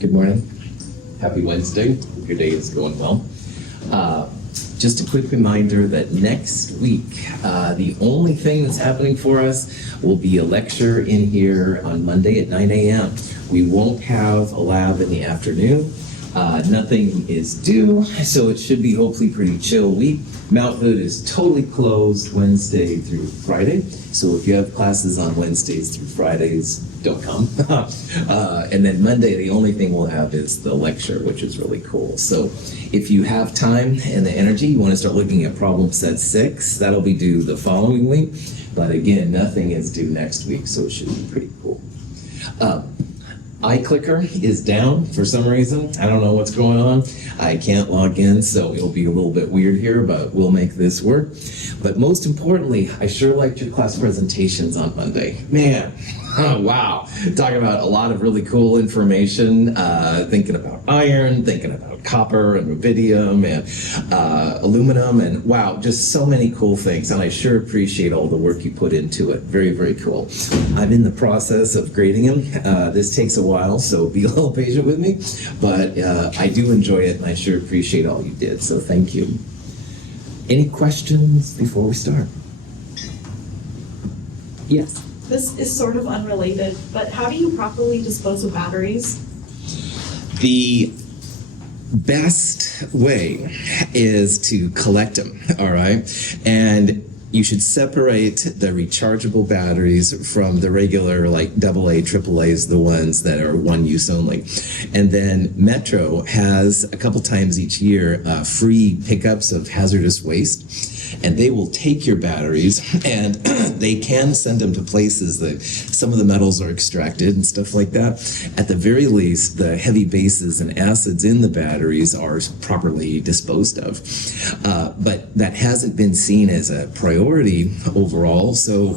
Good morning. Happy Wednesday. Hope your day is going well. Just a quick reminder that next week, the only thing that's happening for us will be a lecture in here on Monday at 9 a.m. We won't have a lab in the afternoon. Nothing is due, so it should be hopefully pretty chill week. Mount Hood is totally closed Wednesday through Friday, so if you have classes on Wednesdays through Fridays, don't come. And then Monday, the only thing we'll have is the lecture, which is really cool. So if you have time and the energy, you want to start looking at problem set 6, that'll be due the following week. But again, nothing is due next week, so it should be pretty cool. iClicker is down for some reason. I don't know what's going on. I can't log in, so it'll be a little bit weird here, but we'll make this work. But most importantly, I sure liked your class presentations on Monday. Man, wow. Talking about a lot of really cool information, thinking about iron, thinking about copper and rubidium and aluminum, and wow, just so many cool things. And I sure appreciate all the work you put into it. Very, very cool. I'm in the process of grading them. This takes a while, so be a little patient with me. But I do enjoy it, and I sure appreciate all you did. So thank you. Any questions before we start? Yes. This is sort of unrelated, but how do you properly dispose of batteries? The best way is to collect them, all right? And you should separate the rechargeable batteries from the regular, like AA, AAAs, the ones that are one use only. And then Metro has a couple times each year free pickups of hazardous waste. And they will take your batteries and they can send them to places that some of the metals are extracted and stuff like that. At the very least, the heavy bases and acids in the batteries are properly disposed of. But that hasn't been seen as a priority overall. So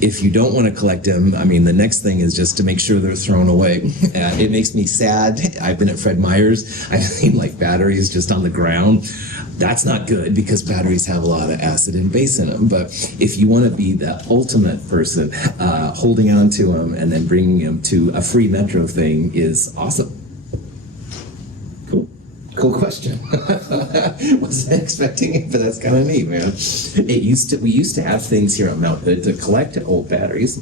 if you don't want to collect them, I mean, the next thing is just to make sure they're thrown away. It makes me sad. I've been at Fred Meyer's. I've seen like batteries just on the ground. That's not good because batteries have a lot of acid and base in them. But if you want to be the ultimate person, holding on to them and then bringing them to a free Metro thing is awesome. Cool question. Wasn't expecting it, but that's kind of neat, man. We used to have things here at Mount Hood to collect old batteries,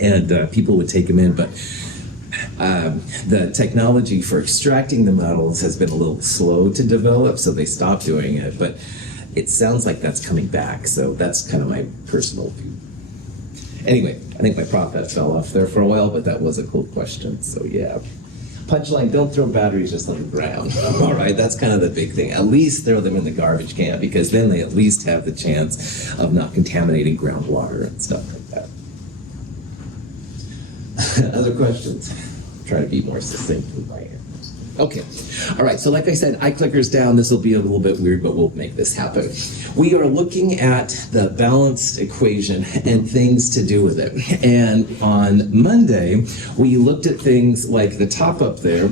and people would take them in, but the technology for extracting the metals has been a little slow to develop, so they stopped doing it. But it sounds like that's coming back, so that's kind of my personal view. Anyway, I think my prop that fell off there for a while, but that was a cool question. So yeah. Punchline, don't throw batteries just on the ground. All right, that's kind of the big thing. At least throw them in the garbage can, because then they at least have the chance of not contaminating groundwater and stuff like that. Other questions? Try to be more succinct with my answers. Okay. All right. So like I said, iClicker's down. This will be a little bit weird, but we'll make this happen. We are looking at the balanced equation and things to do with it. And on Monday, we looked at things like the top up there,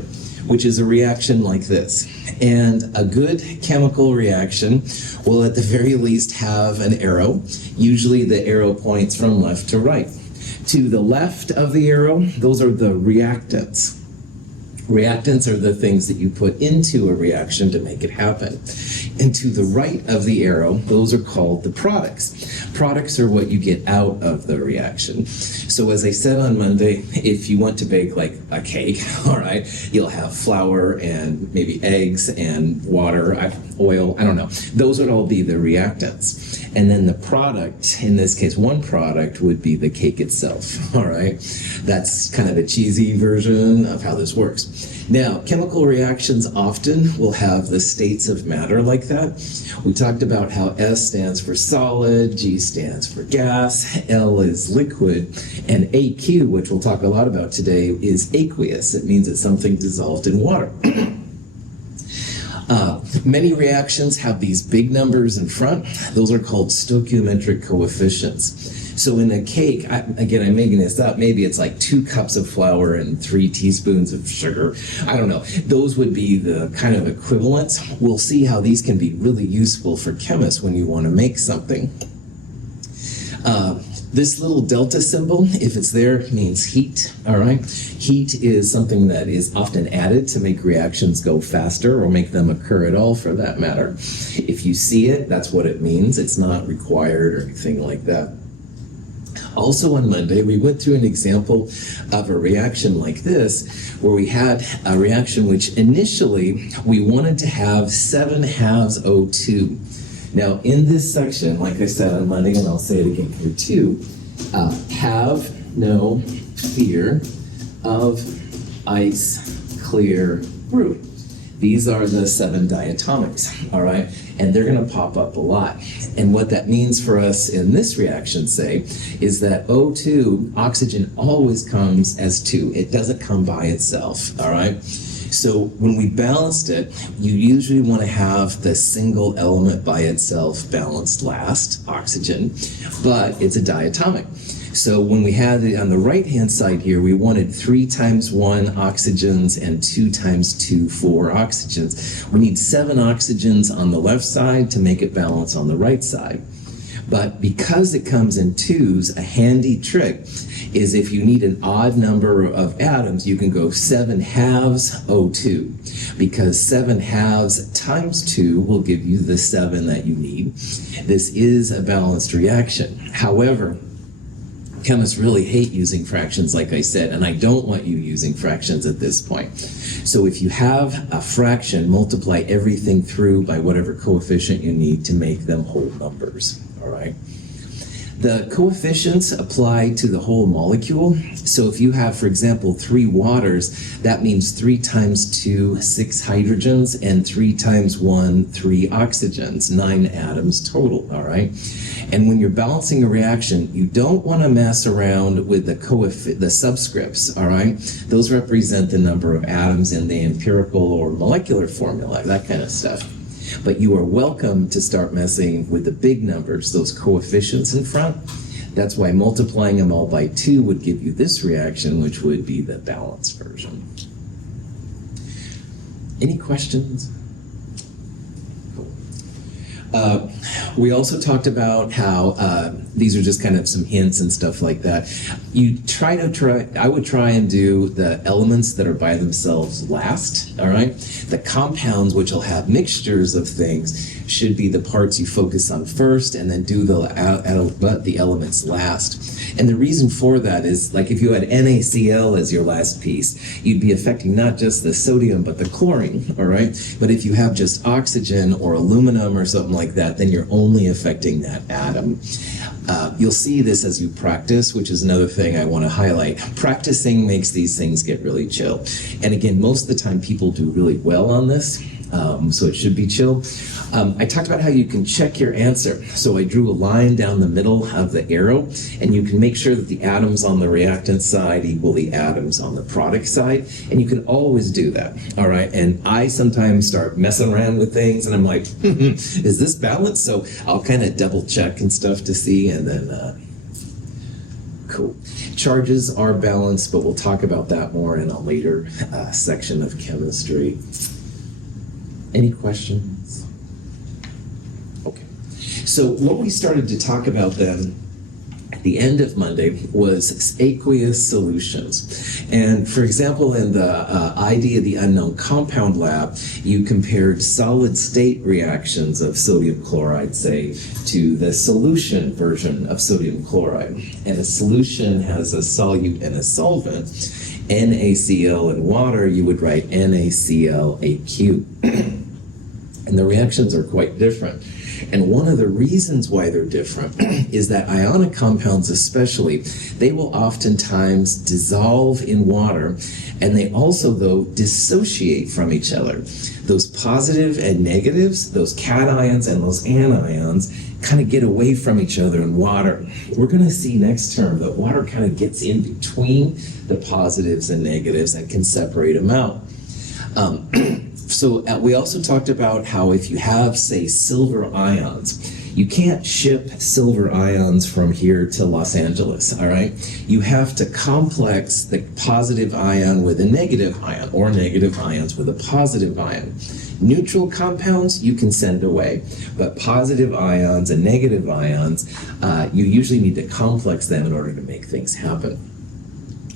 which is a reaction like this. And a good chemical reaction will at the very least have an arrow. Usually the arrow points from left to right. To the left of the arrow, those are the reactants. Reactants are the things that you put into a reaction to make it happen. And to the right of the arrow, those are called the products. Products are what you get out of the reaction. So as I said on Monday, if you want to bake like a cake, all right, you'll have flour and maybe eggs and water, oil, I don't know. Those would all be the reactants. And then the product, in this case, one product would be the cake itself, all right? That's kind of a cheesy version of how this works. Now, chemical reactions often will have the states of matter like that. We talked about how S stands for solid, G stands for gas, L is liquid, and AQ, which we'll talk a lot about today, is aqueous. It means it's something dissolved in water. Many reactions have these big numbers in front. Those are called stoichiometric coefficients. So in a cake, again, I'm making this up, maybe it's like 2 cups of flour and 3 teaspoons of sugar. I don't know. Those would be the kind of equivalents. We'll see how these can be really useful for chemists when you want to make something. This little delta symbol, if it's there, means heat, all right? Heat is something that is often added to make reactions go faster or make them occur at all, for that matter. If you see it, that's what it means. It's not required or anything like that. Also on Monday, we went through an example of a reaction like this, where we had a reaction which initially we wanted to have 7/2 O2. Now, in this section, like I said on Monday, and I'll say it again here too, have no fear of ice clear brew. These are the 7 diatomics, all right? And they're gonna pop up a lot. And what that means for us in this reaction, say, is that O2, oxygen always comes as 2. It doesn't come by itself, all right? So when we balanced it, you usually want to have the single element by itself balanced last, oxygen, but it's a diatomic. So when we had it on the right-hand side here, we wanted 3 times 1 oxygens and 2 times 2, 4 oxygens. We need 7 oxygens on the left side to make it balance on the right side. But because it comes in 2s, a handy trick is if you need an odd number of atoms, you can go 7/2 O2, because 7/2 times 2 will give you the 7 that you need. This is a balanced reaction. However, chemists really hate using fractions, like I said, and I don't want you using fractions at this point. So if you have a fraction, multiply everything through by whatever coefficient you need to make them whole numbers, all right? The coefficients apply to the whole molecule. So if you have, for example, 3 waters, that means 3 times 2, 6 hydrogens, and 3 times 1, 3 oxygens, 9 atoms total, all right? And when you're balancing a reaction, you don't want to mess around with the subscripts, all right? Those represent the number of atoms in the empirical or molecular formula, that kind of stuff. But you are welcome to start messing with the big numbers, those coefficients in front. That's why multiplying them all by 2 would give you this reaction, which would be the balanced version. Any questions? We also talked about how these are just kind of some hints and stuff like that. I would try and do the elements that are by themselves last, all right? The compounds, which will have mixtures of things, should be the parts you focus on first, and then do the elements last. And the reason for that is, like, if you had NaCl as your last piece, you'd be affecting not just the sodium, but the chlorine, all right? But if you have just oxygen or aluminum or something like that, then you're only affecting that atom. You'll see this as you practice, which is another thing I want to highlight. Practicing makes these things get really chill. And again, most of the time people do really well on this, so it should be chill. I talked about how you can check your answer. So I drew a line down the middle of the arrow, and you can make sure that the atoms on the reactant side equal the atoms on the product side, and you can always do that, all right? And I sometimes start messing around with things, and I'm like, is this balanced? So I'll kind of double check and stuff to see, and then, cool. Charges are balanced, but we'll talk about that more in a later section of chemistry. Any questions? Okay. So what we started to talk about then at the end of Monday was aqueous solutions. And for example, in the ID of the unknown compound lab, you compared solid state reactions of sodium chloride, say, to the solution version of sodium chloride. And a solution has a solute and a solvent. NaCl in water, you would write NaCl(aqu). And the reactions are quite different. And one of the reasons why they're different is that ionic compounds especially, they will oftentimes dissolve in water, and they also, though, dissociate from each other. Those positive and negatives, those cations and those anions, kind of get away from each other in water. We're going to see next term that water kind of gets in between the positives and negatives and can separate them out. So we also talked about how if you have, say, silver ions, You can't ship silver ions from here to Los Angeles, all right? You have to complex the positive ion with a negative ion, or negative ions with a positive ion. Neutral compounds you can send away, but positive ions and negative ions, you usually need to complex them in order to make things happen.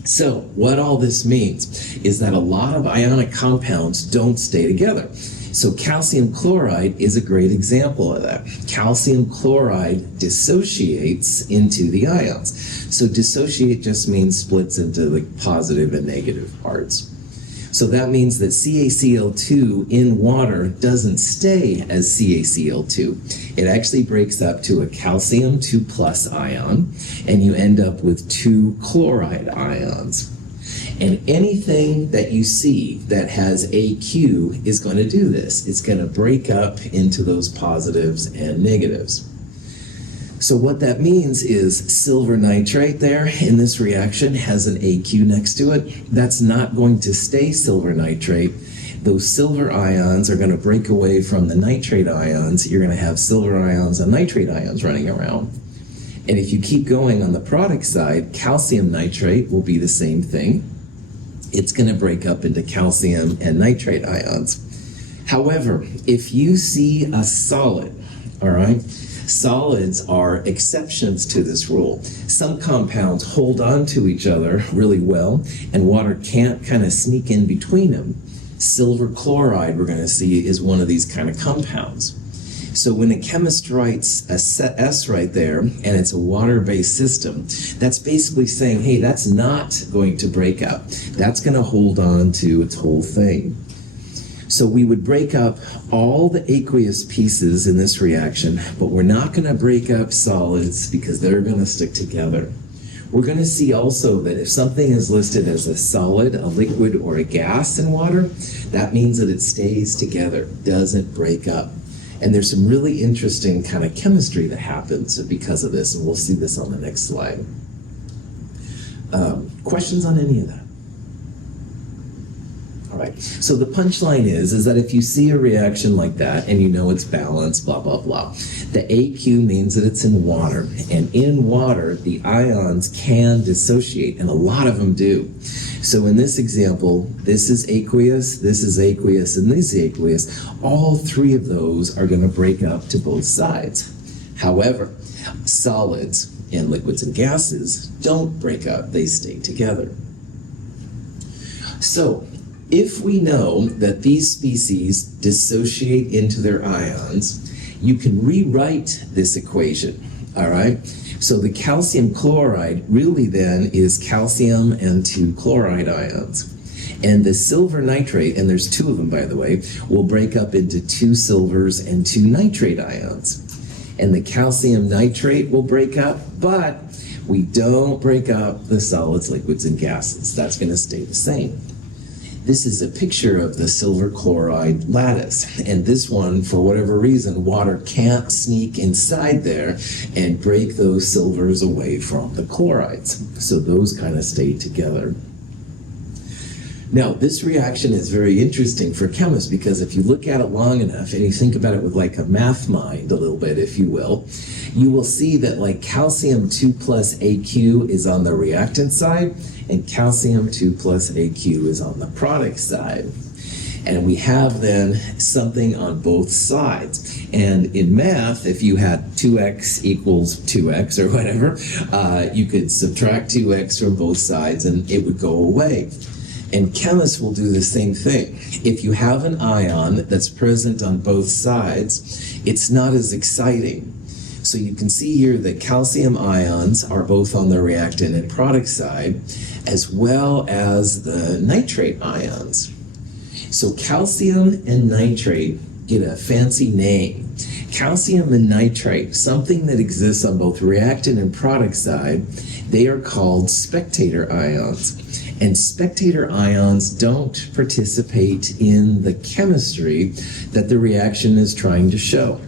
So what all this means is that a lot of ionic compounds don't stay together. So calcium chloride is a great example of that. Calcium chloride dissociates into the ions. So dissociate just means splits into the positive and negative parts. So that means that CaCl2 in water doesn't stay as CaCl2. It actually breaks up to a calcium 2+ ion, and you end up with 2 chloride ions. And anything that you see that has AQ is going to do this. It's going to break up into those positives and negatives. So what that means is silver nitrate there in this reaction has an AQ next to it. That's not going to stay silver nitrate. Those silver ions are going to break away from the nitrate ions. You're going to have silver ions and nitrate ions running around. And if you keep going on the product side, calcium nitrate will be the same thing. It's going to break up into calcium and nitrate ions. However, if you see a solid, all right, solids are exceptions to this rule. Some compounds hold on to each other really well, and water can't kind of sneak in between them. Silver chloride, we're going to see, is one of these kind of compounds. So when a chemist writes a S right there, and it's a water-based system, that's basically saying, hey, that's not going to break up. That's going to hold on to its whole thing. So we would break up all the aqueous pieces in this reaction, but we're not going to break up solids because they're going to stick together. We're going to see also that if something is listed as a solid, a liquid, or a gas in water, that means that it stays together, doesn't break up. And there's some really interesting kind of chemistry that happens because of this, and we'll see this on the next slide. Questions on any of that? All right, so the punchline is that if you see a reaction like that and you know it's balanced, blah, blah, blah, the AQ means that it's in water. And in water, the ions can dissociate, and a lot of them do. So in this example, this is aqueous, and this is aqueous. All three of those are going to break up to both sides. However, solids and liquids and gases don't break up, they stay together. So if we know that these species dissociate into their ions, you can rewrite this equation, all right? So the calcium chloride really then is calcium and 2 chloride ions. And the silver nitrate, and there's 2 of them by the way, will break up into 2 silvers and 2 nitrate ions. And the calcium nitrate will break up, but we don't break up the solids, liquids, and gases. That's going to stay the same. This is a picture of the silver chloride lattice, and this one, for whatever reason, water can't sneak inside there and break those silvers away from the chlorides, so those kind of stay together. Now, this reaction is very interesting for chemists because if you look at it long enough and you think about it with like a math mind a little bit, if you will see that like calcium 2+ AQ is on the reactant side and calcium 2+ AQ is on the product side. And we have then something on both sides. And in math, if you had 2x equals 2x or whatever, you could subtract 2x from both sides and it would go away. And chemists will do the same thing. If you have an ion that's present on both sides, it's not as exciting. So you can see here that calcium ions are both on the reactant and product side, as well as the nitrate ions. So calcium and nitrate get a fancy name. Calcium and nitrate, something that exists on both reactant and product side, they are called spectator ions. And spectator ions don't participate in the chemistry that the reaction is trying to show.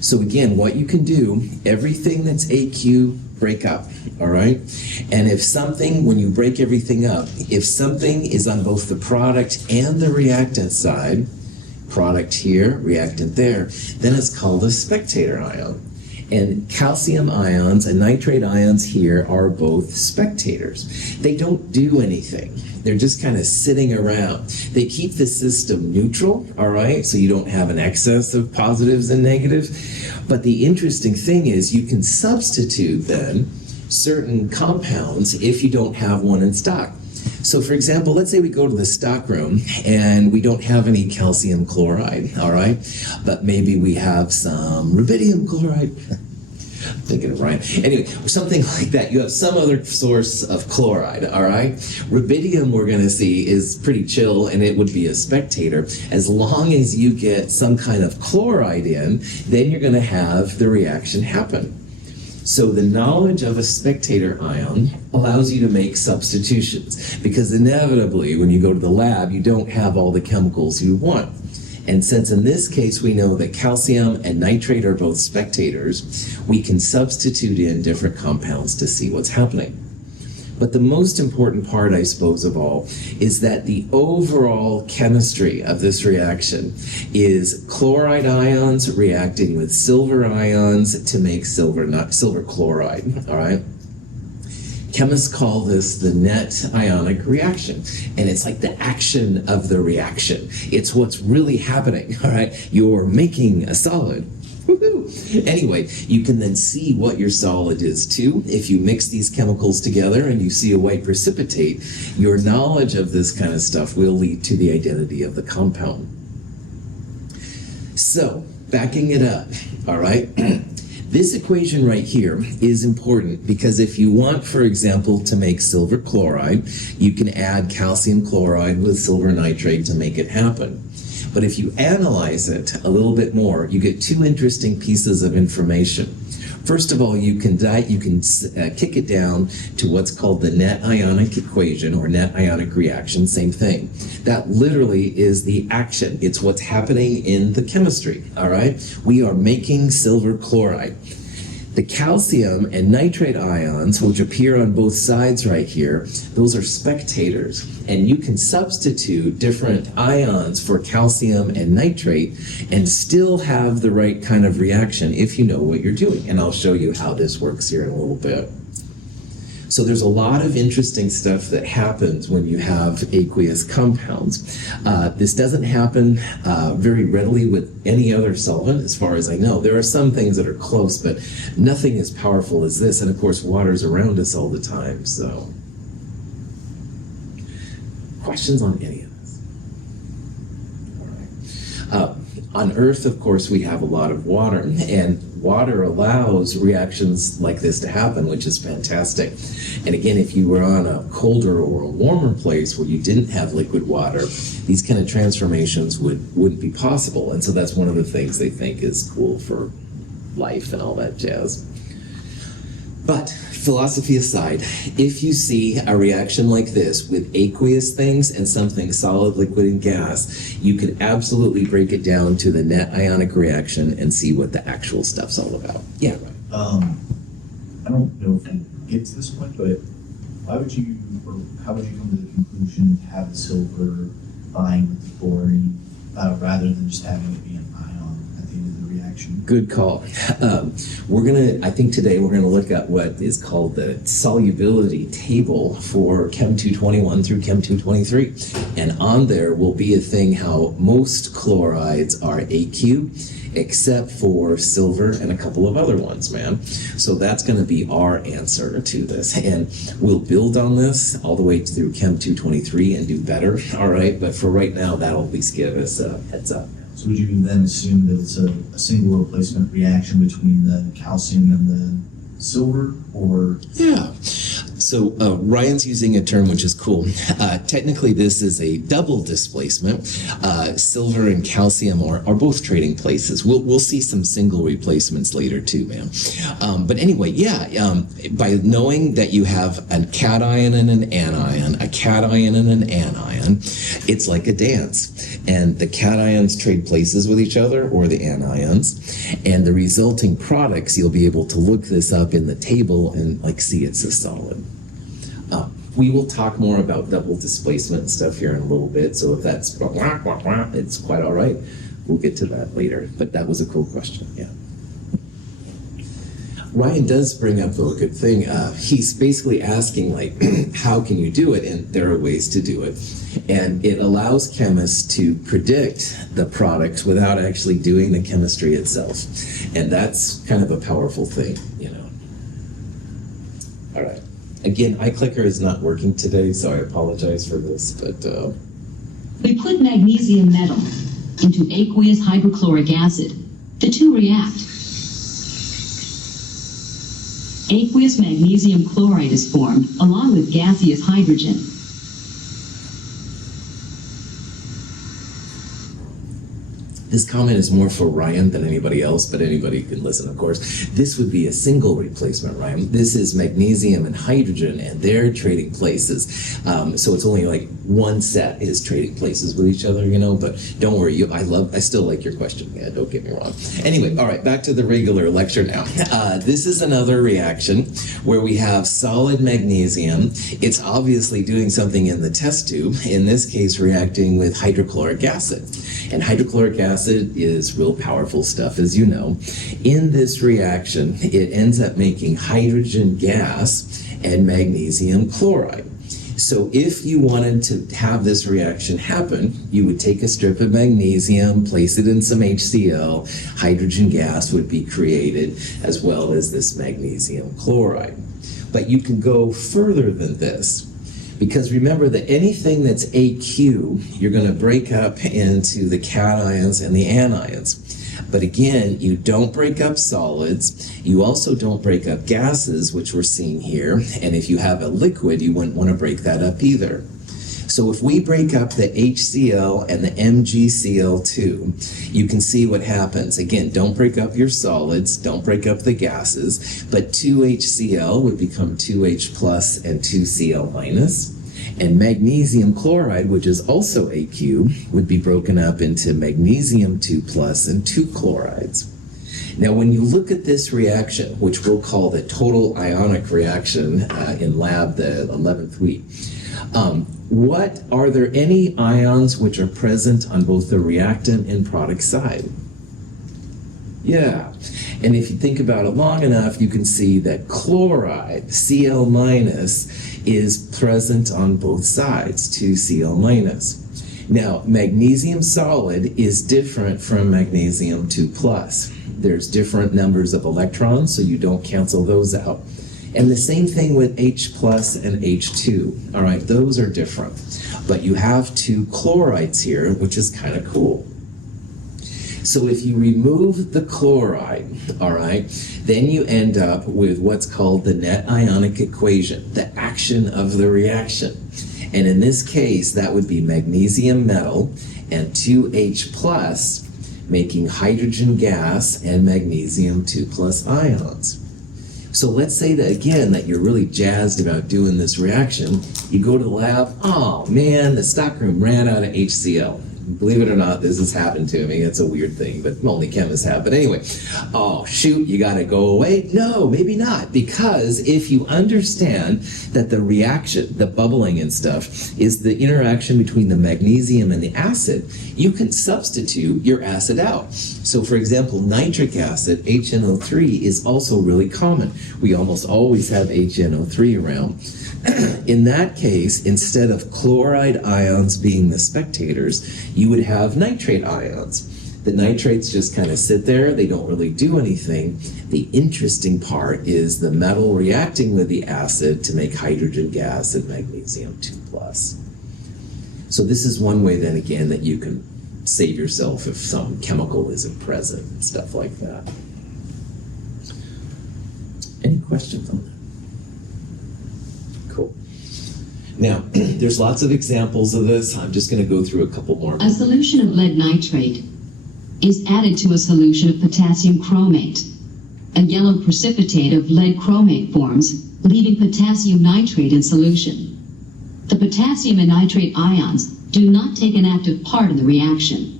So again, what you can do, everything that's AQ, break up, all right? And if something, when you break everything up, if something is on both the product and the reactant side, product here, reactant there, then it's called a spectator ion. And calcium ions and nitrate ions here are both spectators. They don't do anything. They're just kind of sitting around. They keep the system neutral, all right? So you don't have an excess of positives and negatives. But the interesting thing is you can substitute then certain compounds if you don't have one in stock. So for example, let's say we go to the stock room and we don't have any calcium chloride, all right? But maybe we have some rubidium chloride. Thinking of Ryan. Anyway, something like that. You have some other source of chloride, all right? Rubidium, we're going to see, is pretty chill, and it would be a spectator. As long as you get some kind of chloride in, then you're going to have the reaction happen. So the knowledge of a spectator ion allows you to make substitutions, because inevitably, when you go to the lab, you don't have all the chemicals you want. And since in this case we know that calcium and nitrate are both spectators, we can substitute in different compounds to see what's happening. But the most important part, I suppose, of all, is that the overall chemistry of this reaction is chloride ions reacting with silver ions to make silver chloride, all right? Chemists call this the net ionic reaction, and it's like the action of the reaction. It's what's really happening, all right? You're making a solid. Woohoo! Anyway, you can then see what your solid is too. If you mix these chemicals together and you see a white precipitate, your knowledge of this kind of stuff will lead to the identity of the compound. So, backing it up, all right? This equation right here is important because if you want, for example, to make silver chloride, you can add calcium chloride with silver nitrate to make it happen. But if you analyze it a little bit more, you get two interesting pieces of information. First of all, you can kick it down to what's called the net ionic equation or net ionic reaction, same thing. That literally is the action. It's what's happening in the chemistry, all right? We are making silver chloride. The calcium and nitrate ions, which appear on both sides right here, those are spectators. And you can substitute different ions for calcium and nitrate and still have the right kind of reaction if you know what you're doing. And I'll show you how this works here in a little bit. So there's a lot of interesting stuff that happens when you have aqueous compounds. This doesn't happen very readily with any other solvent, as far as I know. There are some things that are close, but nothing as powerful as this. And of course, water's around us all the time, so. Questions on any of this? All right. On Earth, of course, we have a lot of water, and water allows reactions like this to happen, which is fantastic. And again, if you were on a colder or a warmer place where you didn't have liquid water, these kind of transformations wouldn't be possible. And so that's one of the things they think is cool for life and all that jazz. But philosophy aside, if you see a reaction like this with aqueous things and something solid, liquid, and gas, you can absolutely break it down to the net ionic reaction and see what the actual stuff's all about. Yeah, right. I don't know if we get to this point, but how would you come to the conclusion to have the silver bind with the chlorine rather than just having it be an ion at the end of the reaction? Good call. I think today we're gonna look at what is called the solubility table for Chem 221 through Chem 223. And on there will be a thing how most chlorides are AQ, except for silver and a couple of other ones, man. So that's gonna be our answer to this. And we'll build on this all the way through Chem 223 and do better, all right? But for right now, that'll at least give us a heads up. So would you then assume that it's a single replacement reaction between the calcium and the silver, or? Yeah. So Ryan's using a term which is cool. Technically, this is a double displacement. Silver and calcium are both trading places. We'll see some single replacements later too, man. But anyway, yeah, by knowing that you have a cation and an anion, a cation and an anion, it's like a dance. And the cations trade places with each other, or the anions, and the resulting products, you'll be able to look this up in the table and like see it's a solid. We will talk more about double displacement and stuff here in a little bit, so if that's it's quite all right. We'll get to that later, but that was a cool question, yeah. Ryan does bring up a good thing. He's basically asking, like, how can you do it? And there are ways to do it. And it allows chemists to predict the product without actually doing the chemistry itself. And that's kind of a powerful thing, you know. All right. Again, iClicker is not working today, so I apologize for this, but... We put magnesium metal into aqueous hydrochloric acid. The two react. Aqueous magnesium chloride is formed, along with gaseous hydrogen. This comment is more for Ryan than anybody else, but anybody can listen, of course. This would be a single replacement, Ryan. This is magnesium and hydrogen, and they're trading places. So it's only like one set is trading places with each other, you know, but don't worry, I still like your question. Yeah, don't get me wrong. Anyway, all right, back to the regular lecture now. This is another reaction where we have solid magnesium. It's obviously doing something in the test tube, in this case reacting with hydrochloric acid. And hydrochloric acid is real powerful stuff, as you know. In this reaction, it ends up making hydrogen gas and magnesium chloride. So if you wanted to have this reaction happen, you would take a strip of magnesium, place it in some HCl, hydrogen gas would be created, as well as this magnesium chloride. But you can go further than this. Because remember that anything that's AQ, you're going to break up into the cations and the anions. But again, you don't break up solids. You also don't break up gases, which we're seeing here. And if you have a liquid, you wouldn't want to break that up either. So if we break up the HCl and the MgCl2, you can see what happens. Again, don't break up your solids, don't break up the gases, but 2HCl would become 2H plus and 2Cl minus. And magnesium chloride, which is also AQ, would be broken up into magnesium 2 plus and 2 chlorides. Now, when you look at this reaction, which we'll call the total ionic reaction in lab, the 11th week, are there any ions which are present on both the reactant and product side? Yeah, and if you think about it long enough, you can see that chloride, Cl minus, is present on both sides, 2Cl minus. Now, magnesium solid is different from magnesium 2 plus. There's different numbers of electrons, so you don't cancel those out. And the same thing with H plus and H2. All right, those are different. But you have 2 chlorides here, which is kind of cool. So if you remove the chloride, all right, then you end up with what's called the net ionic equation, the action of the reaction. And in this case, that would be magnesium metal and 2H plus making hydrogen gas and magnesium 2 plus ions. So let's say that again, that you're really jazzed about doing this reaction. You go to the lab, oh man, the stockroom ran out of HCl. Believe it or not, this has happened to me. It's a weird thing, but only chemists have. But anyway, oh shoot, you gotta go away? No, maybe not. Because if you understand that the reaction, the bubbling and stuff, is the interaction between the magnesium and the acid, you can substitute your acid out. So for example, nitric acid, HNO3, is also really common. We almost always have HNO3 around. In that case, instead of chloride ions being the spectators, you would have nitrate ions. The nitrates just kind of sit there, they don't really do anything. The interesting part is the metal reacting with the acid to make hydrogen gas and magnesium 2 plus. So this is one way then again that you can save yourself if some chemical isn't present and stuff like that. Any questions on that? Cool. Now, there's lots of examples of this. I'm just going to go through a couple more. A solution of lead nitrate is added to a solution of potassium chromate. A yellow precipitate of lead chromate forms, leaving potassium nitrate in solution. The potassium and nitrate ions do not take an active part in the reaction.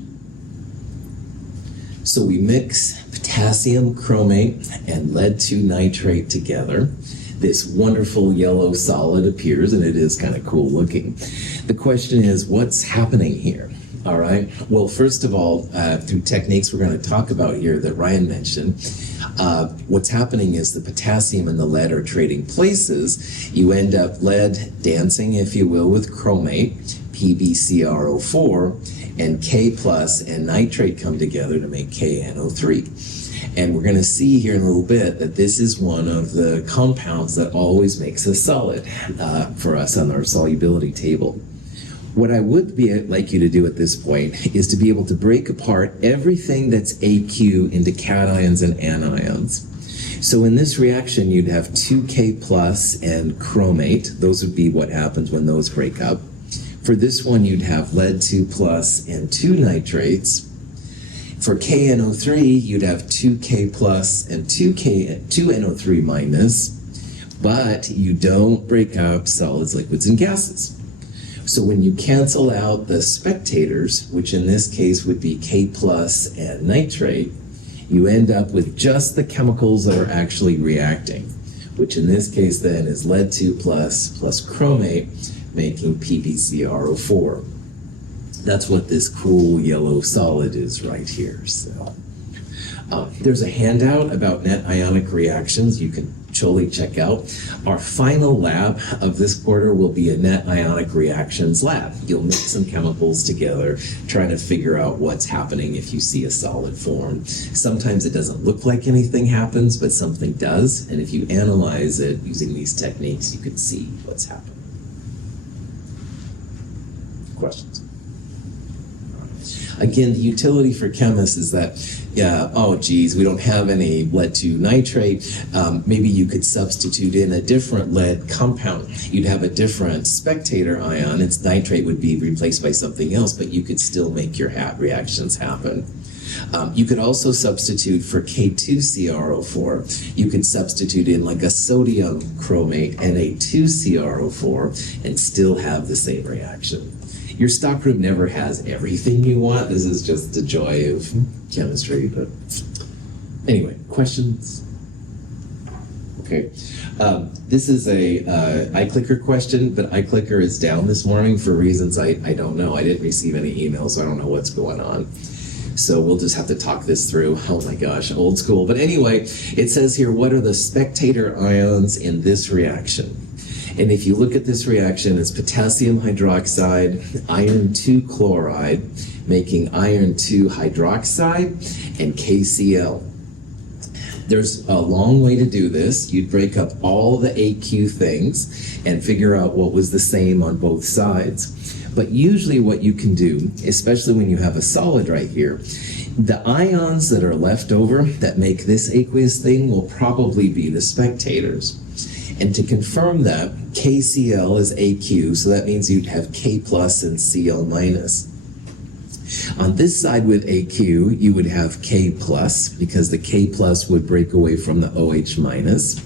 So we mix potassium chromate and lead 2 nitrate together. this wonderful yellow solid appears, and it is kind of cool looking. The question is, what's happening here? All right. Well, first of all, through techniques we're going to talk about here that Ryan mentioned, what's happening is the potassium and the lead are trading places. You end up lead dancing, if you will, with chromate, PbCrO4, and K plus and nitrate come together to make KNO3. And we're going to see here in a little bit that this is one of the compounds that always makes a solid for us on our solubility table. What I would like you to do at this point is to be able to break apart everything that's AQ into cations and anions. So in this reaction, you'd have 2K plus and chromate. Those would be what happens when those break up. For this one, you'd have lead 2 plus and 2 nitrates. For KNO3, you'd have 2K plus and 2NO3 minus, but you don't break up solids, liquids, and gases. So when you cancel out the spectators, which in this case would be K plus and nitrate, you end up with just the chemicals that are actually reacting, which in this case then is lead 2 plus chromate, making PbCrO4. That's what this cool yellow solid is right here. So there's a handout about net ionic reactions you can totally check out. Our final lab of this quarter will be a net ionic reactions lab. You'll mix some chemicals together, trying to figure out what's happening if you see a solid form. Sometimes it doesn't look like anything happens, but something does. And if you analyze it using these techniques, you can see what's happening. Questions? Again, the utility for chemists is that, oh geez, we don't have any lead 2 nitrate. Maybe you could substitute in a different lead compound. You'd have a different spectator ion. Its nitrate would be replaced by something else, but you could still make your reactions happen. You could also substitute for K2CrO4. You could substitute in like a sodium chromate, Na2CrO4, and still have the same reaction. Your stockroom never has everything you want. This is just the joy of chemistry. But anyway, questions? Okay. This is a iClicker question, but iClicker is down this morning for reasons I don't know. I didn't receive any emails, so I don't know what's going on. So we'll just have to talk this through. Oh my gosh, old school. But anyway, it says here, what are the spectator ions in this reaction? And if you look at this reaction, it's potassium hydroxide, iron 2 chloride, making iron 2 hydroxide, and KCl. There's a long way to do this. You'd break up all the AQ things and figure out what was the same on both sides. But usually what you can do, especially when you have a solid right here, the ions that are left over that make this aqueous thing will probably be the spectators. And to confirm that, KCl is AQ, so that means you'd have K plus and Cl minus. On this side with AQ, you would have K plus, because the K plus would break away from the OH minus.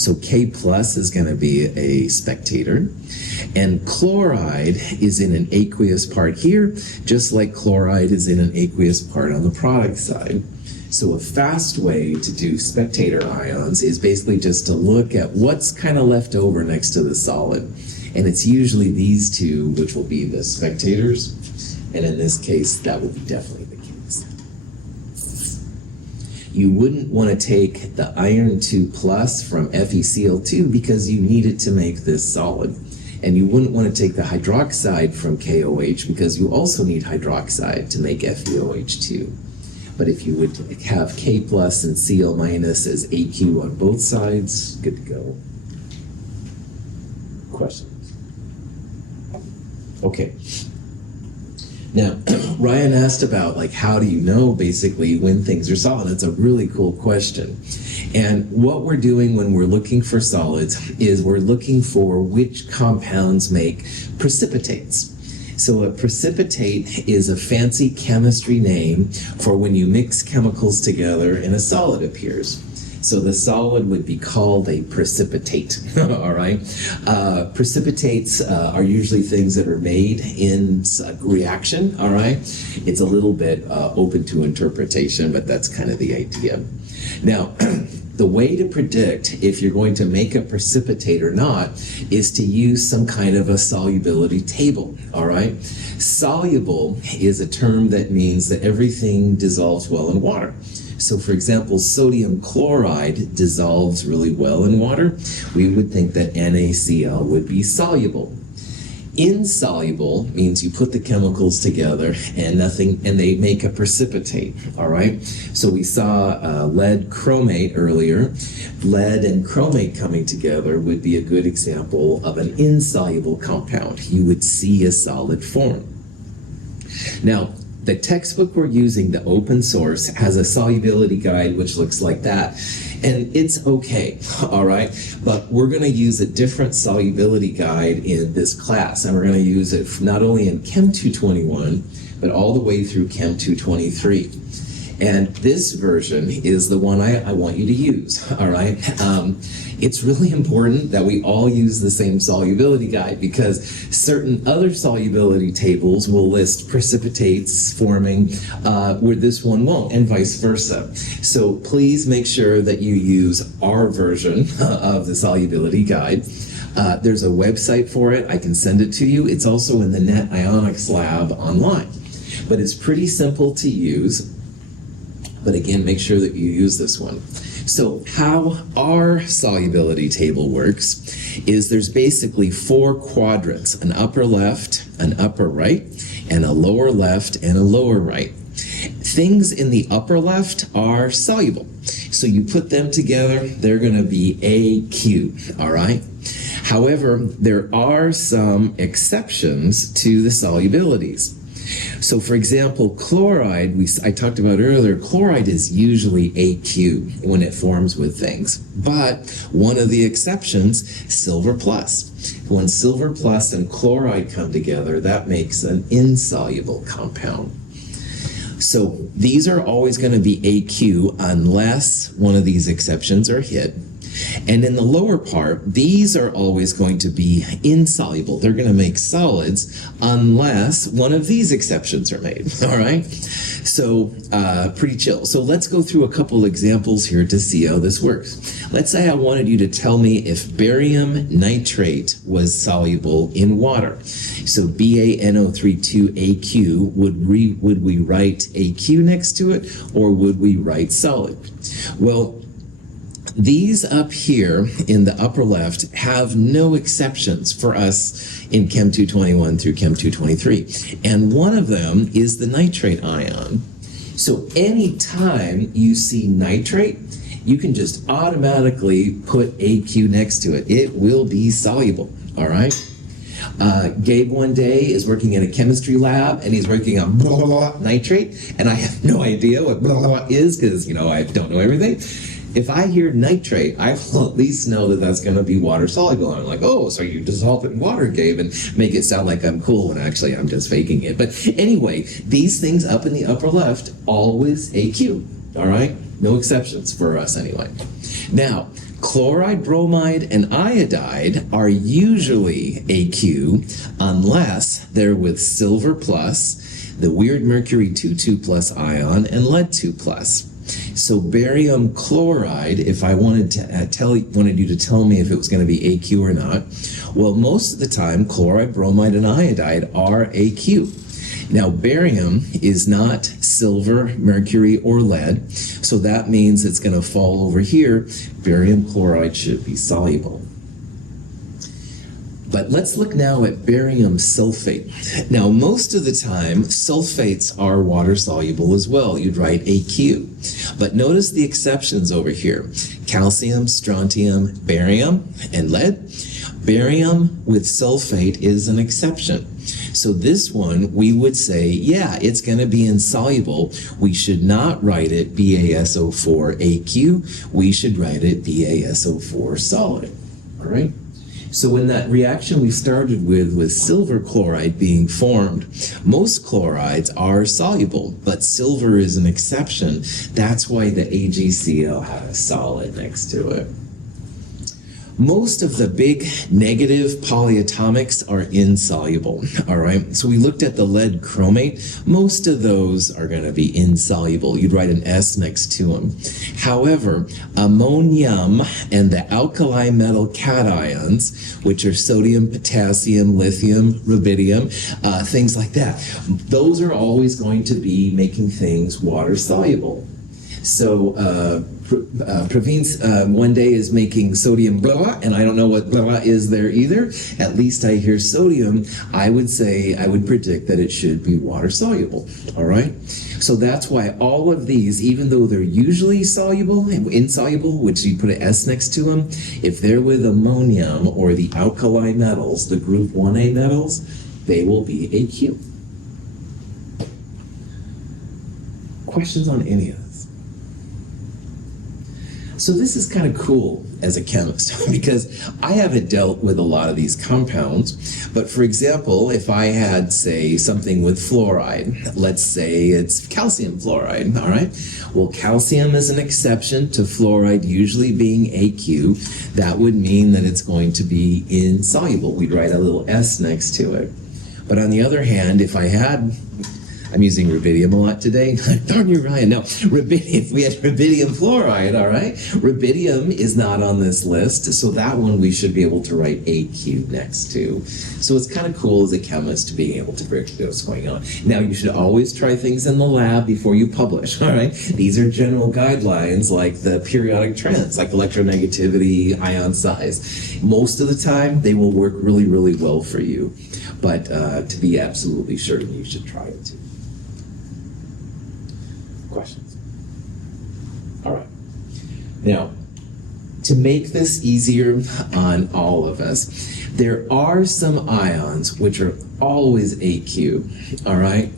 So K plus is going to be a spectator. And chloride is in an aqueous part here, just like chloride is in an aqueous part on the product side. So a fast way to do spectator ions is basically just to look at what's kind of left over next to the solid. And it's usually these two, which will be the spectators. And in this case, that will be definitely the case. You wouldn't want to take the iron 2 plus from FeCl2 because you need it to make this solid. And you wouldn't want to take the hydroxide from KOH because you also need hydroxide to make FeOH2. But if you would have K plus and Cl minus as AQ on both sides, good to go. Questions? Okay. Now, Ryan asked about, like, how do you know, basically, when things are solid? It's a really cool question. And what we're doing when we're looking for solids is we're looking for which compounds make precipitates. So a precipitate is a fancy chemistry name for when you mix chemicals together and a solid appears. So the solid would be called a precipitate, all right? Precipitates are usually things that are made in reaction, all right? It's a little bit open to interpretation, but that's kind of the idea. Now, the way to predict if you're going to make a precipitate or not is to use some kind of a solubility table, all right? Soluble is a term that means that everything dissolves well in water. So for example, sodium chloride dissolves really well in water. We would think that NaCl would be soluble. Insoluble means you put the chemicals together and they make a precipitate, all right? So we saw lead chromate earlier. Lead and chromate coming together would be a good example of an insoluble compound. You would see a solid form. Now, the textbook we're using, the open source, has a solubility guide which looks like that. And it's okay, all right? But we're going to use a different solubility guide in this class. And we're going to use it not only in Chem 221, but all the way through Chem 223. And this version is the one I want you to use, all right? It's really important that we all use the same solubility guide because certain other solubility tables will list precipitates forming where this one won't, and vice versa. So please make sure that you use our version of the solubility guide. There's a website for it. I can send it to you. It's also in the Net Ionics lab online. But it's pretty simple to use. But again, make sure that you use this one. So how our solubility table works is there's basically 4 quadrants, an upper left, an upper right, and a lower left and a lower right. Things in the upper left are soluble. So you put them together, they're going to be AQ, all right? However, there are some exceptions to the solubilities. So for example, chloride, I talked about earlier, chloride is usually AQ when it forms with things. But one of the exceptions, silver plus. When silver plus and chloride come together, that makes an insoluble compound. So these are always going to be AQ unless one of these exceptions are hit. And in the lower part, these are always going to be insoluble. They're going to make solids unless one of these exceptions are made, all right? So pretty chill. So let's go through a couple examples here to see how this works. Let's say I wanted you to tell me if barium nitrate was soluble in water. So BaNO32AQ, would we write AQ next to it, or would we write solid? Well, these up here in the upper left have no exceptions for us in Chem 221 through Chem 223. And one of them is the nitrate ion. So anytime you see nitrate, you can just automatically put AQ next to it. It will be soluble, all right? Gabe one day is working in a chemistry lab and he's working on blah, blah, blah, nitrate, and I have no idea what blah, blah, blah is because, I don't know everything. If I hear nitrate, I will at least know that that's going to be water soluble. I'm like, oh, so you dissolve it in water, Gabe, and make it sound like I'm cool when actually I'm just faking it. But anyway, these things up in the upper left, always AQ, all right? No exceptions for us anyway. Now, chloride, bromide, and iodide are usually AQ unless they're with silver plus, the weird mercury 2,2 plus ion, and lead 2 plus. So barium chloride, if I wanted you to tell me if it was going to be AQ or not, well, most of the time, chloride, bromide, and iodide are AQ. Now, barium is not silver, mercury, or lead, so that means it's going to fall over here. Barium chloride should be soluble. But let's look now at barium sulfate. Now, most of the time, sulfates are water soluble as well. You'd write AQ. But notice the exceptions over here. Calcium, strontium, barium, and lead. Barium with sulfate is an exception. So this one, we would say, yeah, it's going to be insoluble. We should not write it BaSO4AQ. We should write it BaSO4 solid. All right? So in that reaction we started with silver chloride being formed, most chlorides are soluble, but silver is an exception. That's why the AgCl had a solid next to it. Most of the big negative polyatomics are insoluble, all right? So we looked at the lead chromate. Most of those are going to be insoluble. You'd write an S next to them. However, ammonium and the alkali metal cations, which are sodium, potassium, lithium, rubidium, things like that, those are always going to be making things water soluble. So Praveen's one day is making sodium blah, and I don't know what blah is there either. At least I hear sodium. I would predict that it should be water soluble. All right. So that's why all of these, even though they're usually soluble, insoluble, which you put an S next to them, if they're with ammonium or the alkali metals, the group 1A metals, they will be AQ. Questions on any of this? So this is kind of cool as a chemist because I haven't dealt with a lot of these compounds, but for example, if I had, say, something with fluoride, let's say it's calcium fluoride, all right? Well, calcium is an exception to fluoride usually being AQ. That would mean that it's going to be insoluble. We'd write a little S next to it. But on the other hand, if I had, I'm using rubidium a lot today. Darn you, Ryan. No, rubidium. If we had rubidium fluoride, all right? Rubidium is not on this list, so that one we should be able to write AQ next to. So it's kind of cool as a chemist being able to predict what's going on. Now, you should always try things in the lab before you publish, all right? These are general guidelines like the periodic trends, like electronegativity, ion size. Most of the time, they will work really, really well for you. But to be absolutely certain, you should try it too. Questions? All right. Now, to make this easier on all of us, there are some ions which are always AQ, all right?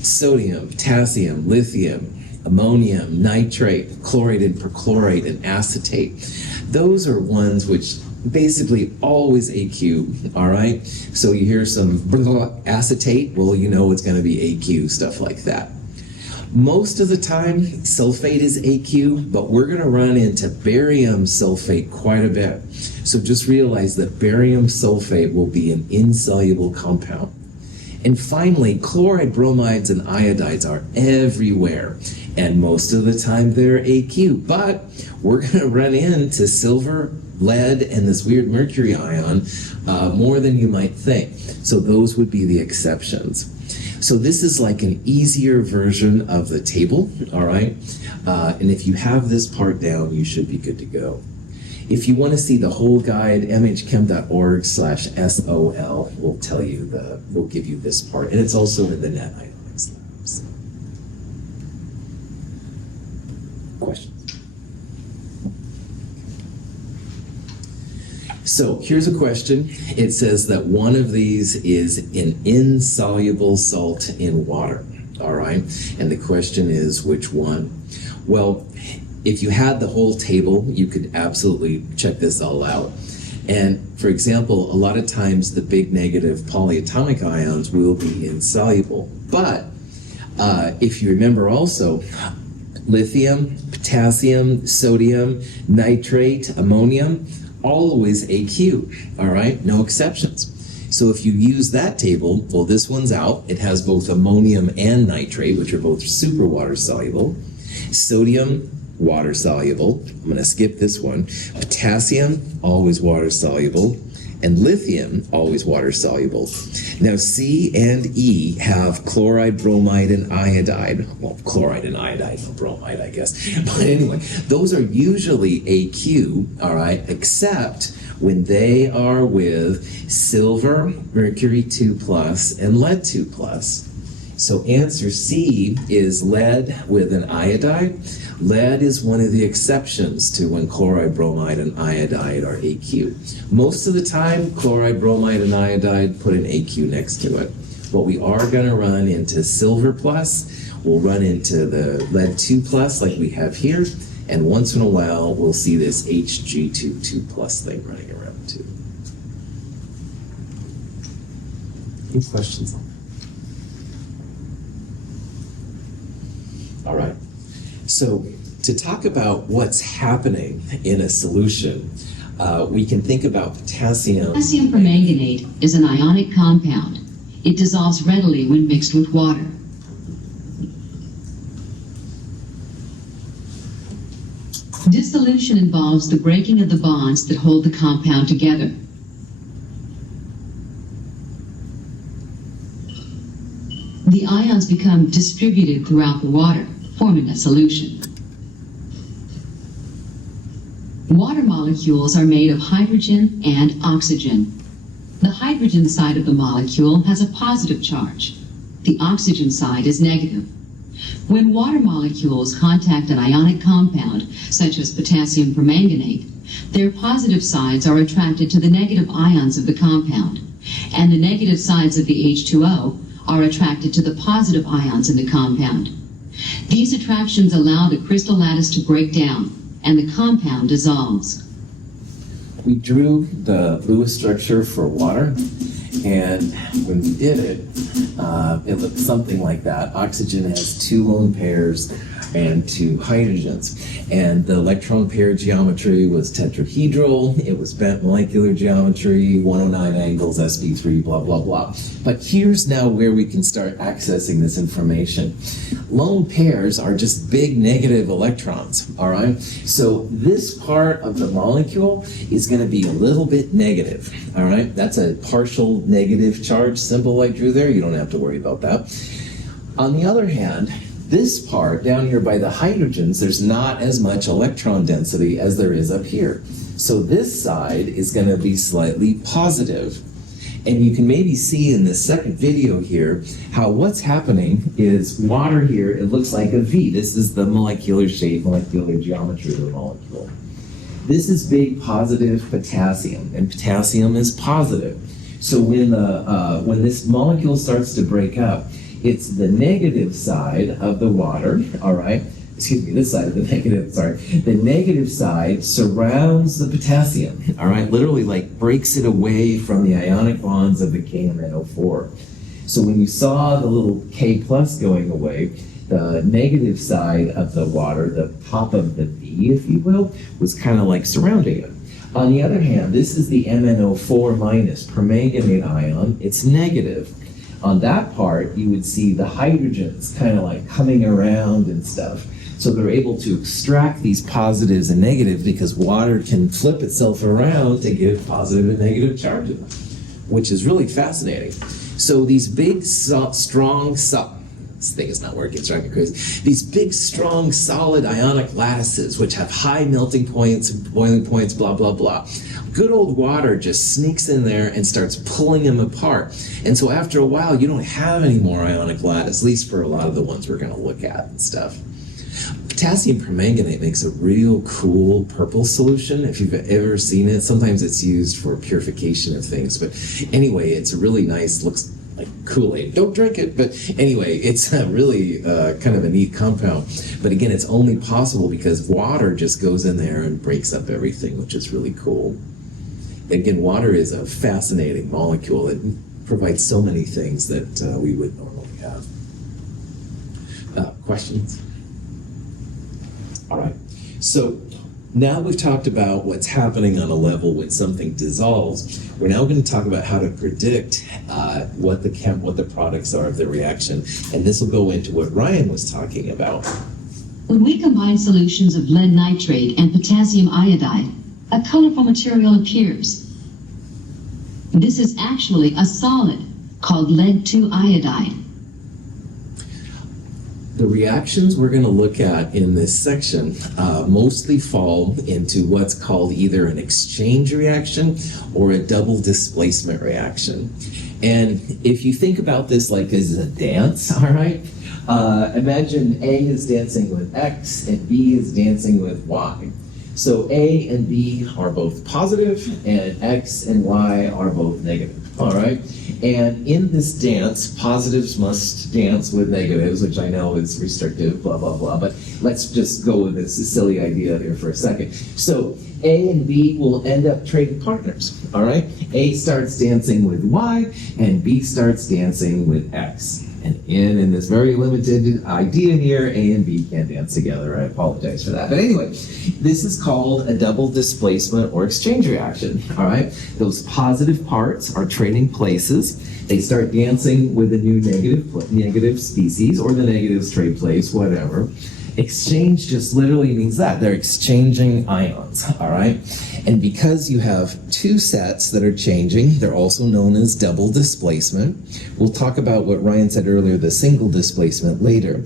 Sodium, potassium, lithium, ammonium, nitrate, chloride and perchlorate, and acetate. Those are ones which basically always AQ, all right? So you hear some acetate, well, you know it's going to be AQ, stuff like that. Most of the time, sulfate is AQ, but we're going to run into barium sulfate quite a bit. So just realize that barium sulfate will be an insoluble compound. And finally, chloride, bromides, and iodides are everywhere. And most of the time, they're AQ. But we're going to run into silver, lead, and this weird mercury ion more than you might think. So those would be the exceptions. So this is like an easier version of the table, all right? And if you have this part down, you should be good to go. If you want to see the whole guide, mhchem.org/SOL will tell you will give you this part. And it's also in the net ionics labs. Questions? So here's a question. It says that one of these is an insoluble salt in water, all right? And the question is, which one? Well, if you had the whole table, you could absolutely check this all out. And for example, a lot of times the big negative polyatomic ions will be insoluble. But if you remember also, lithium, potassium, sodium, nitrate, ammonium, always AQ, all right? No exceptions. So if you use that table, well, this one's out. It has both ammonium and nitrate, which are both super water soluble. Sodium, water soluble. I'm going to skip this one. Potassium, always water soluble. And lithium, always water soluble. Now C and E have chloride, bromide, and iodide. Well, chloride and iodide, no bromide, I guess. But anyway, those are usually AQ, all right, except when they are with silver, mercury 2+, and lead 2+. So answer C is lead with an iodide. Lead is one of the exceptions to when chloride, bromide, and iodide are AQ. Most of the time, chloride, bromide, and iodide put an AQ next to it. But we are going to run into silver plus, we'll run into the lead 2+ like we have here, and once in a while, we'll see this Hg2 2+ thing running around too. Any questions on that? All right. So to talk about what's happening in a solution, we can think about potassium. Potassium permanganate is an ionic compound. It dissolves readily when mixed with water. Dissolution involves the breaking of the bonds that hold the compound together. The ions become distributed throughout the water, forming a solution. Water molecules are made of hydrogen and oxygen. The hydrogen side of the molecule has a positive charge. The oxygen side is negative. When water molecules contact an ionic compound, such as potassium permanganate, their positive sides are attracted to the negative ions of the compound, and the negative sides of the H2O are attracted to the positive ions in the compound. These attractions allow the crystal lattice to break down, and the compound dissolves. We drew the Lewis structure for water, and when we did it, it looked something like that. Oxygen has 2 lone pairs and 2 hydrogens, and the electron pair geometry was tetrahedral. It was bent molecular geometry, 109 angles, sp3, blah, blah, blah. But here's now where we can start accessing this information. Lone pairs are just big negative electrons, all right? So this part of the molecule is going to be a little bit negative, all right? That's a partial negative charge symbol I drew there. You don't have to worry about that. On the other hand, this part down here by the hydrogens, there's not as much electron density as there is up here. So this side is going to be slightly positive. And you can maybe see in this second video here how what's happening is water here, it looks like a V. This is the molecular shape, molecular geometry of the molecule. This is big positive potassium, and potassium is positive. So when this molecule starts to break up, it's the negative side of the water, all right? Excuse me, this side of the negative, sorry. The negative side surrounds the potassium, all right? Literally like breaks it away from the ionic bonds of the KMNO4. So when you saw the little K plus going away, the negative side of the water, the top of the V, if you will, was kind of like surrounding it. On the other hand, this is the MnO4 minus permanganate ion. It's negative. On that part, you would see the hydrogens kind of like coming around and stuff. So they're able to extract these positives and negatives because water can flip itself around to give positive and negative charges, which is really fascinating. So these big, strong, this thing is not working, it's driving me crazy. These big, strong, solid ionic lattices, which have high melting points, boiling points, blah, blah, blah. Good old water just sneaks in there and starts pulling them apart. And so after a while, you don't have any more ionic lattice, at least for a lot of the ones we're going to look at and stuff. Potassium permanganate makes a real cool purple solution, if you've ever seen it. Sometimes it's used for purification of things. But anyway, it's a really nice, looks like Kool-Aid. Don't drink it, but anyway, it's a really kind of a neat compound. But again, it's only possible because water just goes in there and breaks up everything, which is really cool. Again, water is a fascinating molecule. It provides so many things that we would normally have. Questions? All right. So now we've talked about what's happening on a level when something dissolves. We're now going to talk about how to predict what the products are of the reaction, and this will go into what Ryan was talking about. When we combine solutions of lead nitrate and potassium iodide, a colorful material appears. This is actually a solid called lead-2 iodide. The reactions we're going to look at in this section mostly fall into what's called either an exchange reaction or a double displacement reaction. And if you think about this like as a dance, all right, imagine A is dancing with X and B is dancing with Y. So A and B are both positive and X and Y are both negative, all right? And in this dance, positives must dance with negatives, which I know is restrictive, blah, blah, blah, but let's just go with this silly idea here for a second. So A and B will end up trading partners, all right? A starts dancing with Y and B starts dancing with X. and in this very limited idea here, A and B can't dance together. I apologize for that. But anyway, this is called a double displacement or exchange reaction, all right? Those positive parts are trading places. They start dancing with a new negative species, or the negatives trade place, whatever. Exchange just literally means that. They're exchanging ions, all right? And because you have two sets that are changing, they're also known as double displacement. We'll talk about what Ryan said earlier, the single displacement, later.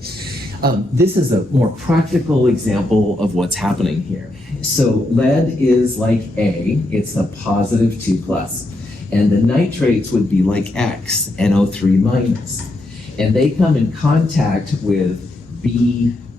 This is a more practical example of what's happening here. So lead is like A, it's a positive 2+. And the nitrates would be like X, NO3 minus. And they come in contact with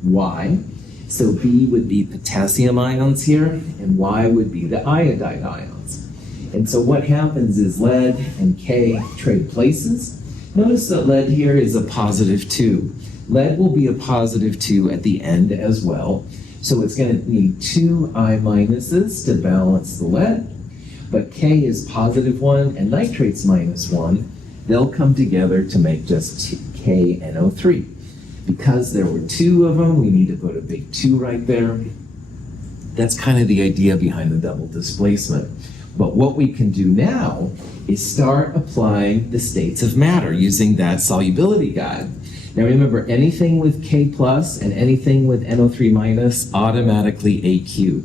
By. So B would be potassium ions here, and Y would be the iodide ions. And so what happens is lead and K trade places. Notice that lead here is a positive 2. Lead will be a positive 2 at the end as well. So it's going to need 2 I minuses to balance the lead. But K is positive 1 and nitrates minus 1. They'll come together to make just KNO3. Because there were 2 of them, we need to put a big 2 right there. That's kind of the idea behind the double displacement. But what we can do now is start applying the states of matter using that solubility guide. Now remember, anything with K plus and anything with NO3 minus automatically AQ.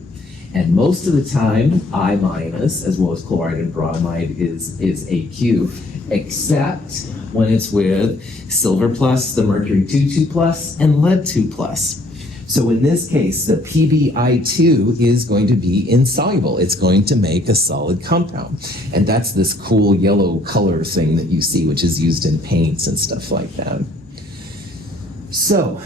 And most of the time, I minus, as well as chloride and bromide, is AQ, except when it's with silver plus, the mercury 2 plus, and lead 2 plus. So in this case, the PbI2 is going to be insoluble. It's going to make a solid compound. And that's this cool yellow color thing that you see, which is used in paints and stuff like that. So,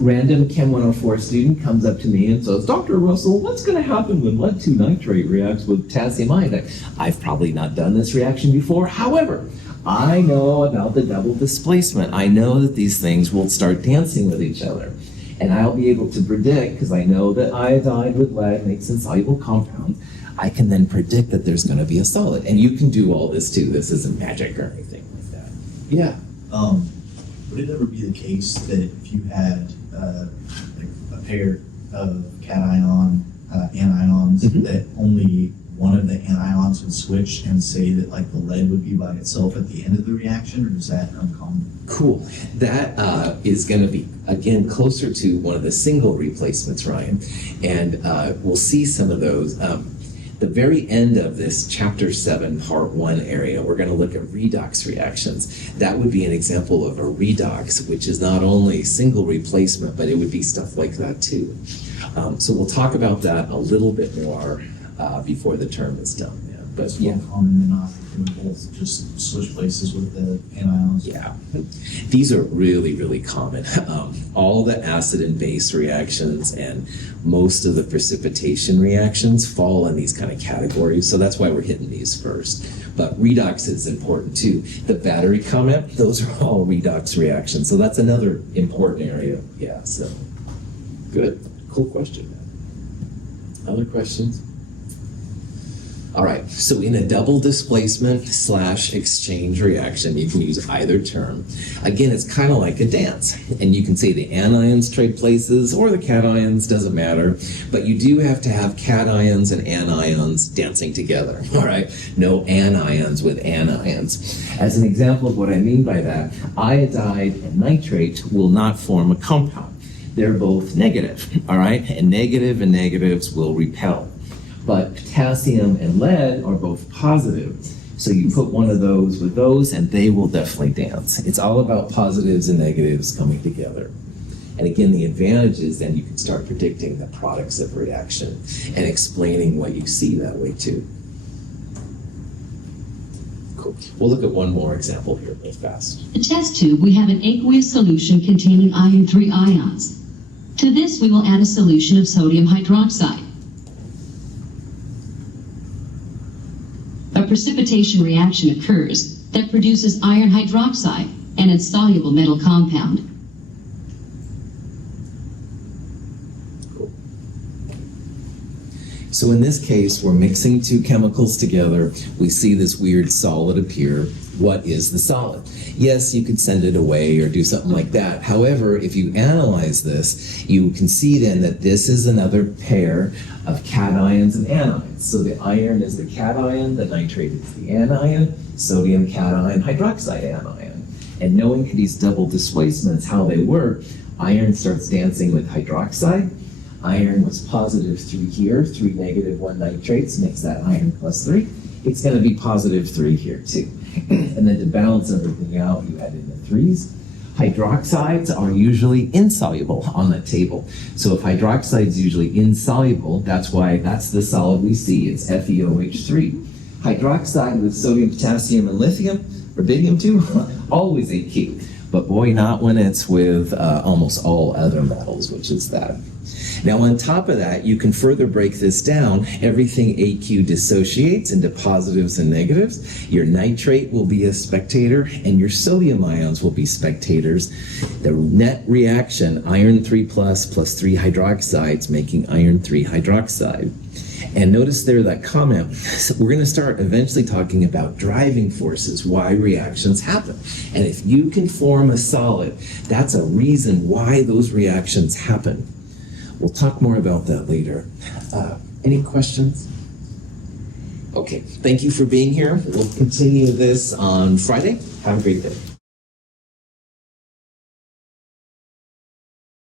random Chem 104 student comes up to me and says, Dr. Russell, what's going to happen when lead 2 nitrate reacts with potassium iodide? I've probably not done this reaction before. However, I know about the double displacement. I know that these things will start dancing with each other. And I'll be able to predict, because I know that iodide with lead makes insoluble compound, I can then predict that there's going to be a solid. And you can do all this too. This isn't magic or anything like that. Yeah. Would it ever be the case that if you had like a pair of cation anions, that only one of the anions would switch and say that like the lead would be by itself at the end of the reaction, or is that uncommon? Cool. That is going to be, again, closer to one of the single replacements, Ryan. And we'll see some of those. The very end of this chapter 7, part 1 area, we're going to look at redox reactions. That would be an example of a redox, which is not only single replacement, but it would be stuff like that too. So we'll talk about that a little bit more before the term is done. Yeah. But It's yeah. more common than not for chemicals to just switch places with the anions. Yeah, these are really, really common. All the acid and base reactions and most of the precipitation reactions fall in these kind of categories, so that's why we're hitting these first. But redox is important too. The battery comment, those are all redox reactions, so that's another important area. Yeah, so good. Cool question, man. Other questions? All right, so in a double displacement / exchange reaction, you can use either term. Again, it's kind of like a dance, and you can say the anions trade places or the cations, doesn't matter, but you do have to have cations and anions dancing together, all right? No anions with anions. As an example of what I mean by that, iodide and nitrate will not form a compound. They're both negative, all right? And negatives will repel. But potassium and lead are both positive. So you put one of those with those and they will definitely dance. It's all about positives and negatives coming together. And again, the advantage is then you can start predicting the products of reaction and explaining what you see that way too. Cool. We'll look at one more example here real fast. In test 2, we have an aqueous solution containing iron 3 ions. To this, we will add a solution of sodium hydroxide. A precipitation reaction occurs that produces iron hydroxide, an insoluble metal compound. Cool. So in this case, we're mixing two chemicals together. We see this weird solid appear. what is the solid? Yes, you could send it away or do something like that. However, if you analyze this, you can see then that this is another pair of cations and anions. So the iron is the cation, the nitrate is the anion, sodium cation, hydroxide anion. And knowing these double displacements, how they work, iron starts dancing with hydroxide. Iron was positive 3 here, 3 negative 1 nitrates makes that iron plus 3. It's going to be positive 3 here too. And then to balance everything out, you add in the 3s. Hydroxides are usually insoluble on the table. So if hydroxide is usually insoluble, that's why that's the solid we see. It's FeOH3. Hydroxide with sodium, potassium, and lithium, rubidium too, always AQ. But boy, not when it's with almost all other metals, which is that. Now on top of that, you can further break this down. Everything AQ dissociates into positives and negatives. Your nitrate will be a spectator and your sodium ions will be spectators. The net reaction, iron 3 plus 3 hydroxides making iron 3 hydroxide. And notice there that comment, so we're going to start eventually talking about driving forces, why reactions happen. And if you can form a solid, that's a reason why those reactions happen. We'll talk more about that later. Any questions? Okay, thank you for being here. We'll continue this on Friday. Have a great day.